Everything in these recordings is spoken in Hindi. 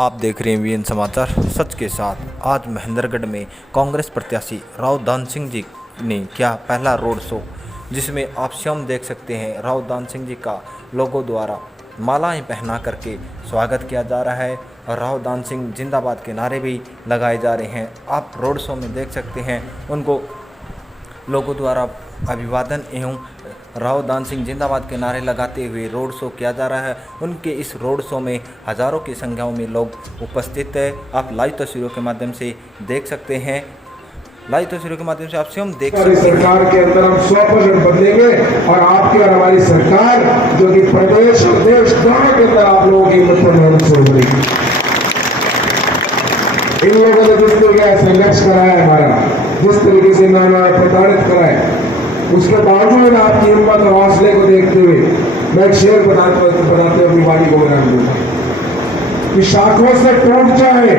आप देख रहे हैं वीएन समाचार सच के साथ। आज महेंद्रगढ़ में कांग्रेस प्रत्याशी राव दान सिंह जी ने किया पहला रोड शो, जिसमें आप स्वयं देख सकते हैं राव दान सिंह जी का लोगों द्वारा मालाएं पहना करके स्वागत किया जा रहा है और राव दान सिंह जिंदाबाद के नारे भी लगाए जा रहे हैं। आप रोड शो में देख सकते हैं उनको लोगों द्वारा अभिवादन एवं राव दान सिंह जिंदाबाद के नारे लगाते हुए रोड शो किया जा रहा है। उनके इस रोड शो में हज़ारों की संख्याओं में लोग उपस्थित है। आप लाइव तस्वीरों के माध्यम से देख सकते हैं। लाइव तस्वीरों के माध्यम से आप स्वयं देख सकते हैं। सरकार के अंदर हम 100% बदलेंगे और आपकी और हमारी सरकार जो कि प्रदेश और देश दोनों के अंदर आप लोगों की मदद से होगी। इन लोगों ने जिस तरीके से संघर्ष कराया हमारा, जिस तरीके से इन्होंने प्रताड़ित कराया, उसके बावजूद आपकी हिम्मत और हौसले को देखते हुए मैं एक शेर बताते हुए अपनी वाणी को बना दूंगा कि शाखों से टूट जाए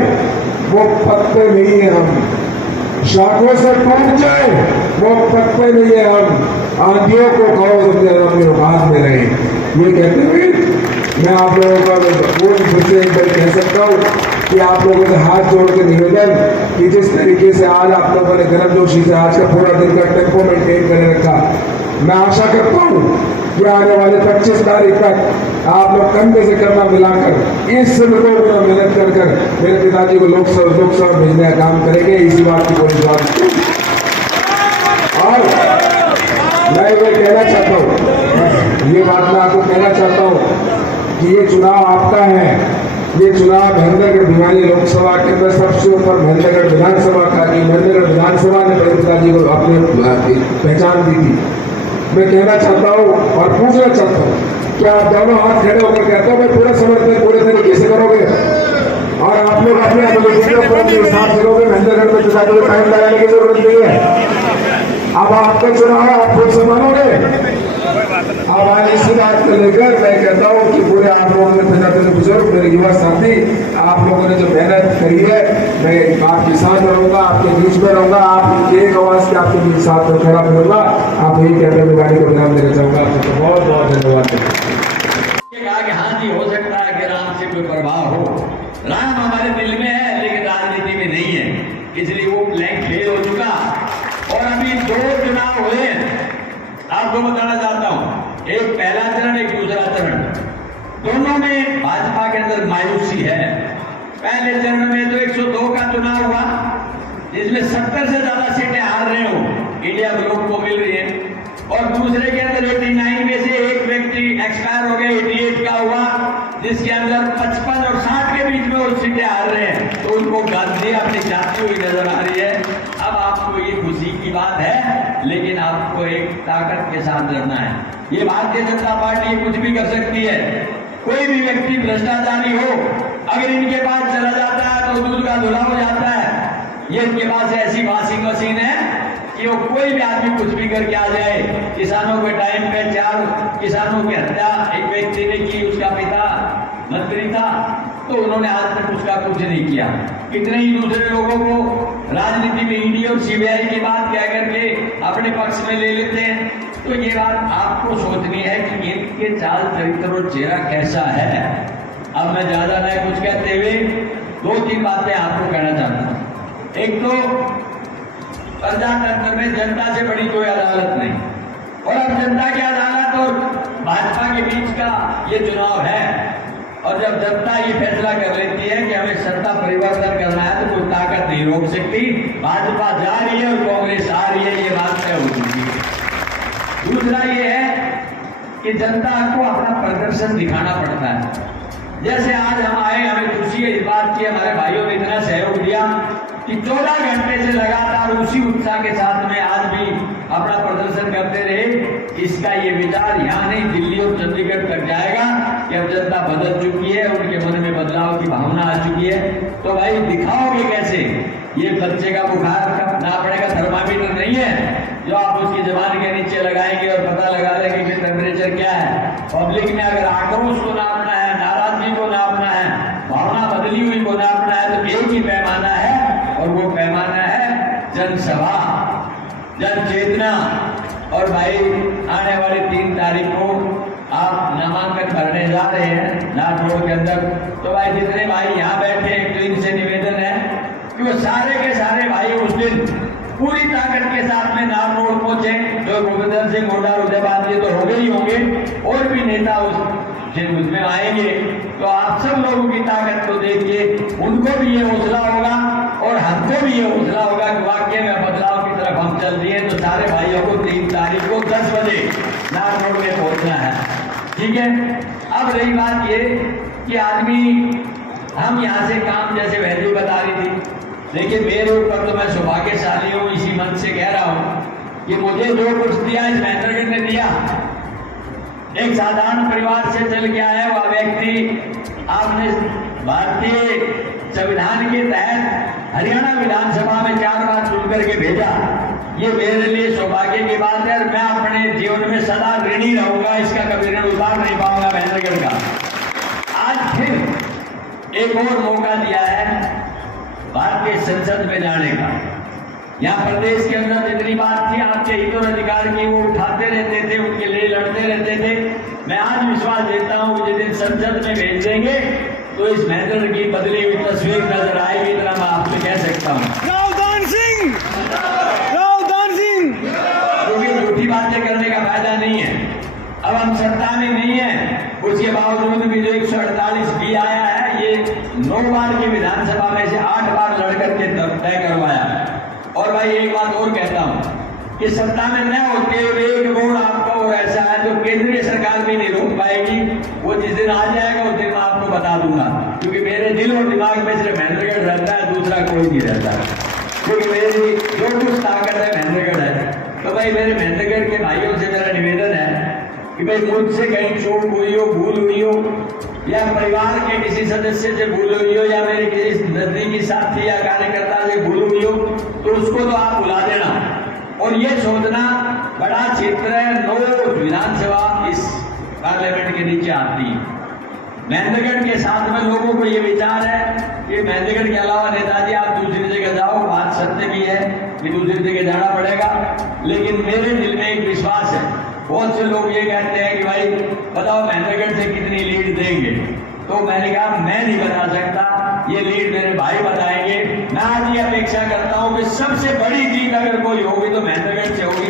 वो पत्ते नहीं है हम, शाखों से टूट जाए वो पत्ते नहीं है हम, आंधियों को कहो अपने औकात में रहे। ये कहते हुए मैं आप लोगों का फिर से एक बार कह सकता हूँ कि आप लोगों से हाथ जोड़ के निवेदन कि जिस तरीके से आज आप लोगों ने गर्मजोशी से आज का पूरा दिन का टेम्पो मेंटेन कर रखा, मैं आशा करता हूँ कि आने वाले 25 तारीख तक आप लोग कंधे से कंधा मिलाकर इस लोगों को मेहनत कर मेरे पिताजी को लोकसभा भेजने का काम करेंगे। इसी बात की पूरी बात और मैं ये कहना चाहता हूँ, ये बात मैं आपको कहना चाहता हूँ कि ये चुनाव आपका है। ये चुनाव महेंद्रगढ़ भिवानी लोकसभा के अंदर सबसे ऊपर महेंद्रगढ़ विधानसभा का कि महेंद्रगढ़ विधानसभा ने बड़े पिताजी को अपने पहचान दी थी। मैं कहना चाहता हूँ और पूछना चाहता हूँ कि आप दोनों हाथ खड़े होकर कहते हो मैं पूरा समर्थन पूरे तरीके से करोगे और आप लोग अपने हिसाब से करोगे। महेंद्रगढ़ में पिताजी को टाइम लगाने की जरूरत नहीं है। अब आपका चुनाव है, आप खुद संभालोगे। अब आज इसी बात को लेकर मैं कहता हूँ कि पूरे आप लोगों ने मेरे बुजुर्ग, मेरे युवा साथी, आप लोगों ने जो मेहनत करी है, मैं आपके साथ रहूंगा, आपके बीच में रहूंगा, आप एक आवाज के आपके बीच साथ में खड़ा करूंगा। आप यही कहते हुए गाड़ी को विराम देना चाहूंगा। आपको बहुत बहुत धन्यवाद। हाँ जी, हो सकता है कि राम से कोई प्रभाव हो। राम हमारे दिल में है लेकिन राजनीति में नहीं है, इसलिए वो ब्लैंक फेल हो चुका। और अभी 2 चुनाव हुए, आपको बताना चाहता हूं, एक पहला चरण, एक दूसरा चरण। दोनों में भाजपा के अंदर मायूसी है। पहले चरण में तो 102 का चुनाव हुआ, जिसमें 70 से ज्यादा सीटें हार रहे हो इंडिया ब्लॉक को मिल रही है। और दूसरे के अंदर 89 में से एक व्यक्ति एक्सपायर हो गए, 88 का हुआ, जिसके अंदर 55 और 60 के बीच में वो सीटें हार रहे हैं। तो उनको गांधी अपनी जाती हुई नजर आ रही है। अब आपको ये खुशी की बात है, लेकिन आपको एक ताकत के साथ लड़ना है। ये भारतीय जनता पार्टी कुछ भी कर सकती है। कोई भी व्यक्ति भ्रष्टाचारी हो, अगर इनके पास चला जाता है तो दूध का धुला हो जाता है। ये इनके पास ऐसी वॉशिंग मशीन है कि वो कोई भी आदमी कुछ भी करके आ जाए। किसानों के टाइम पे 4 किसानों की हत्या एक व्यक्ति ने की, उसका पिता मंत्री था, तो उन्होंने आज तक उसका कुछ नहीं किया। कितने ही दूसरे लोगों को राजनीति में ईडी और सीबीआई की बात कह करके अपने पक्ष में ले लेते हैं। तो ये बात आपको सोचनी है कि इनके चाल चरित्र और चेहरा कैसा है। अब मैं ज्यादा नहीं कुछ कहते हुए 2-3 बातें आपको कहना चाहता हूं। एक तो प्रजातंत्र में जनता से बड़ी कोई अदालत नहीं, और अब जनता की अदालत और भाजपा के बीच का ये चुनाव है। और जब जनता ये फैसला कर लेती है कि हमें सत्ता परिवर्तन करना है, तो कोई ताकत नहीं रोक सकती। भाजपा जा रही है और कांग्रेस आ रही है, ये बात तय हो चुकी है। दूसरा ये है कि जनता को अपना प्रदर्शन दिखाना पड़ता है। जैसे आज हम आए, हमें खुशी है इस बात की, हमारे भाइयों ने इतना सहयोग दिया कि 14 घंटे से लगातार उसी उत्साह के साथ में आज भी अपना प्रदर्शन करते रहे। इसका ये विचार यहाँ नहीं, दिल्ली और चंडीगढ़ तक जाएगा कि अब जनता बदल चुकी है, उनके मन में बदलाव की भावना आ चुकी है। तो भाई दिखाओगे कैसे? ये बच्चे का बुखार नापने का थर्मामीटर नहीं है जो आप उसकी जबान के नीचे लगाएंगे और पता लगा लेंगे कि टेम्परेचर क्या है। पब्लिक में अगर आक्रोश को नापना है, नाराजगी को नापना है, भावना बदली हुई को नापना है, तो एक ही पैमाना है, और वो पैमाना है जनसभा, जन चेतना। और भाई आने वाली 3 तारीख को आप नामांकन भरने जा रहे हैं नाथ रोड के अंदर, तो भाई जितने भाई यहाँ बैठे हैं, तो इनसे निवेदन है कि वो सारे के सारे भाई उस दिन पूरी ताकत के साथ में नाथ रोड पहुंचे। जो भूपेंद्र सिंह हुड्डा उदयबान जी तो हो गए ही होंगे, और भी नेता उसमें आएंगे, तो आप सब लोगों की ताकत को देख के उनको भी ये हौसला होगा और हमको भी ये हौसला होगा कि वाकई में बदलाव की तरफ हम चल रहे हैं। तो सारे भाइयों को 3 तारीख को 10 बजे नाथ रोड में पहुंचना है, ठीक है। अब रही बात ये कि आदमी हम यहाँ से काम जैसे वैसे बता रही थी, लेकिन मेरे ऊपर तो मैं सौभाग्यशाली हूँ, इसी मन से कह रहा हूँ कि मुझे जो कुछ दिया इस महेंद्रगढ़ ने दिया। एक साधारण परिवार से चल के आया हुआ व्यक्ति आपने भारतीय संविधान के तहत हरियाणा विधानसभा में 4 बार चुन करके भेजा, ये मेरे लिए सौभाग्य की बात है और मैं अपने जीवन में सदा ऋणी रहूंगा, इसका कभी ऋण उतार नहीं पाऊंगा महेंद्रगढ़ का। आज फिर एक और मौका दिया है भारतीय संसद में जाने का। यहाँ प्रदेश के अंदर जितनी बात थी आपके हित और अधिकार की, वो उठाते रहते थे, उनके लिए लड़ते रहते थे। मैं आज विश्वास देता हूँ कि जिस दिन संसद में भेज देंगे तो इस महेंद्रगढ़ की बदली हुई तस्वीर नजर आएगी, इतना मैं आपसे कह सकता हूँ। रावदान सिंह, रावदान सिंह, क्योंकि झूठी बातें करने का फायदा नहीं है। अब हम सत्ता में नहीं है, उसके बावजूद भी जो 148 भी आया है, ये 9 बार की विधानसभा में से 8 बार लड़कर के तय करवाया है। और भाई एक बात और कहता हूं कि सत्ता में न होते हुए एक रोड आपका और ऐसा है जो केंद्रीय सरकार भी नहीं रोक पाएगी, वो जिस दिन आ जाएगा उस दिन मैं आपको बता दूंगा, क्योंकि मेरे दिल और दिमाग में सिर्फ महेंद्रगढ़ रहता है, दूसरा कोई नहीं रहता, क्योंकि मेरी जो कुछ ताकत है महेंद्रगढ़ है। तो भाई मेरे महेंद्रगढ़ के भाइयों से मेरा निवेदन है कि भाई मुझसे कहीं चूक हुई हो, भूल हुई हो, या परिवार के किसी सदस्य से भूल हुई हो, या मेरे किसी नजदीकी साथी या कार्यकर्ता से भूल हुई हो, तो उसको तो आप भुला देना। और ये सोचना बड़ा क्षेत्र है, 9 विधानसभा इस पार्लियामेंट के नीचे आती है। महेंद्रगढ़ के साथ में लोगों को ये विचार है कि महेंद्रगढ़ के अलावा नेताजी आप दूसरी जगह जाओ, बात सत्य भी है कि दूसरी जगह जाना पड़ेगा, लेकिन मेरे दिल में एक विश्वास है। बहुत से लोग ये कहते हैं कि भाई बताओ महेंद्रगढ़ से कितनी लीड देंगे, तो मैंने कहा मैं नहीं बता सकता, ये लीड मेरे भाई बताएंगे। मैं आज ये अपेक्षा करता हूं कि सबसे बड़ी जीत अगर कोई होगी तो महेंद्रगढ़ से होगी।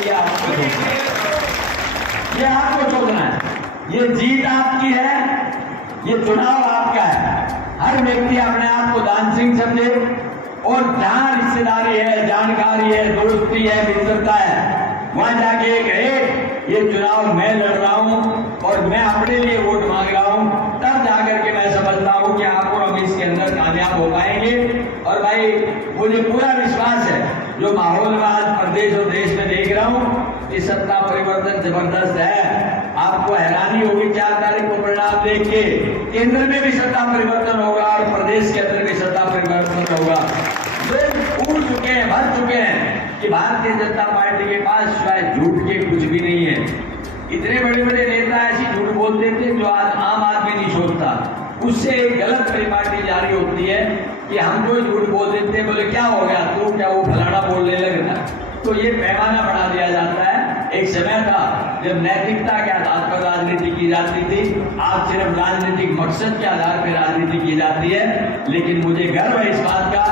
ये आपको सोचना है, ये जीत आपकी है, ये चुनाव आपका है। हर व्यक्ति अपने आप को दान सिंह समझे, और जहां रिश्तेदारी है, जानकारी है, दोस्ती है, मित्रता है, वहां जाके कहे ये चुनाव मैं लड़ रहा हूं और मैं अपने लिए वोट मांग रहा हूं, तब जाकर के मैं समझता हूं कि आप और हम इसके अंदर कामयाब हो पाएंगे। और भाई मुझे पूरा विश्वास है, जो माहौल में आज प्रदेश और देश में देख रहा हूं कि सत्ता परिवर्तन जबरदस्त है। आपको हैरानी होगी 4 तारीख को परिणाम देख के, केंद्र में भी सत्ता परिवर्तन होगा और प्रदेश के अंदर भी सत्ता परिवर्तन होगा। लोग उड़ चुके हैं, भर चुके हैं कि भारतीय जनता पार्टी के पास शायद झूठ के कुछ भी नहीं है। इतने बड़े बड़े नेता ऐसी झूठ बोलते थे जो आज आम आदमी नहीं सोचता, उससे एक गलत परिपाटी जारी होती है कि हम कोई झूठ बोल देते हैं, बोले क्या हो गया तू क्या वो फलाना बोलने लगता, तो ये पैमाना बढ़ा दिया जाता है। एक समय था जब नैतिकता के आधार पर राजनीति की जाती थी, आज सिर्फ राजनीतिक मकसद के आधार पर राजनीति की जाती है। लेकिन मुझे गर्व है इस बात का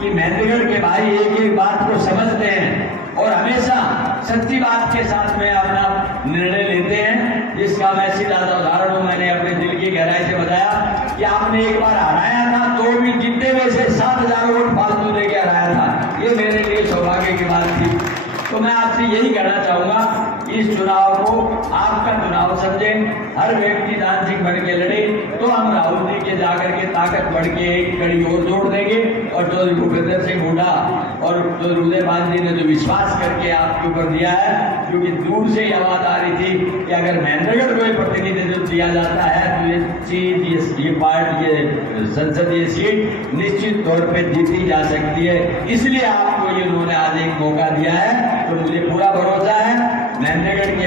कि महेंद्रगढ़ के भाई एक एक बात को समझते हैं और हमेशा सच्ची बात के साथ में अपना निर्णय लेते हैं, जिसका मैं सीधा सा उदाहरण हूं। मैंने अपने दिल की गहराई से बताया कि आपने एक बार हराया था तो भी जितने में से 7,000 वोट फालतू देके हराया था, ये मेरे लिए सौभाग्य की बात थी। तो मैं आपसे यही कहना चाहूंगा कि इस चुनाव को आपका चुनाव समझें, हर व्यक्ति दान सिंह बन के लड़े, तो हम राहुल जी के जाकर के ताकत बढ़ के एक कड़ी और जोड़ देंगे। और जो भूपेंद्र सिंह हुड्डा और जो उदयबान जी ने जो विश्वास करके आपके ऊपर दिया है, क्योंकि दूर से ये आवाज आ रही थी कि अगर महेंद्रगढ़ को प्रतिनिधित्व दिया जाता है तो ये चीज ये पार्टी ये संसदीय सीट निश्चित तौर पर जीती जा सकती है। इसलिए आपको ये उन्होंने आज एक मौका दिया है, तो मुझे पूरा भरोसा है महेंद्रगढ़ के